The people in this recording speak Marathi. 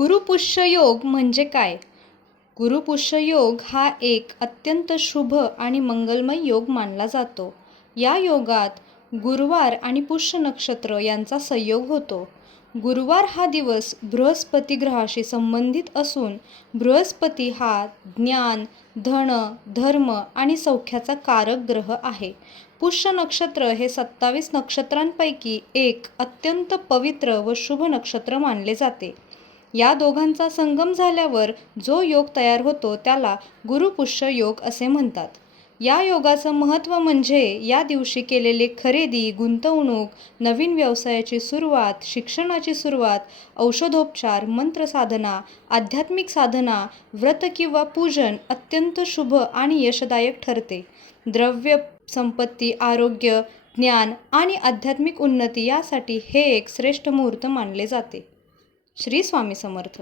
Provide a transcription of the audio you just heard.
गुरुपुष्य योग म्हणजे काय? गुरुपुष्य योग हा एक अत्यंत शुभ आणि मंगलमय योग मानला जातो. या योगात गुरुवार आणि पुष्य नक्षत्र यांचा संयोग होतो. गुरुवार हा दिवस बृहस्पती ग्रहाशी संबंधित असून बृहस्पती हा ज्ञान धन धर्म आणि सौख्याचा कारक ग्रह आहे. पुष्य नक्षत्र हे सत्तावीस नक्षत्रांपैकी एक अत्यंत पवित्र व शुभ नक्षत्र मानले जाते. या दोघांचा संगम झाल्यावर जो योग तयार होतो त्याला गुरुपुष्य योग असे म्हणतात. या योगाचं महत्त्व म्हणजे या दिवशी केलेली खरेदी गुंतवणूक नवीन व्यवसायाची सुरुवात शिक्षणाची सुरुवात औषधोपचार मंत्रसाधना आध्यात्मिक साधना व्रत किंवा पूजन अत्यंत शुभ आणि यशदायक ठरते. द्रव्य संपत्ती आरोग्य ज्ञान आणि आध्यात्मिक उन्नती यासाठी हे एक श्रेष्ठ मुहूर्त मानले जाते. श्री स्वामी समर्थ.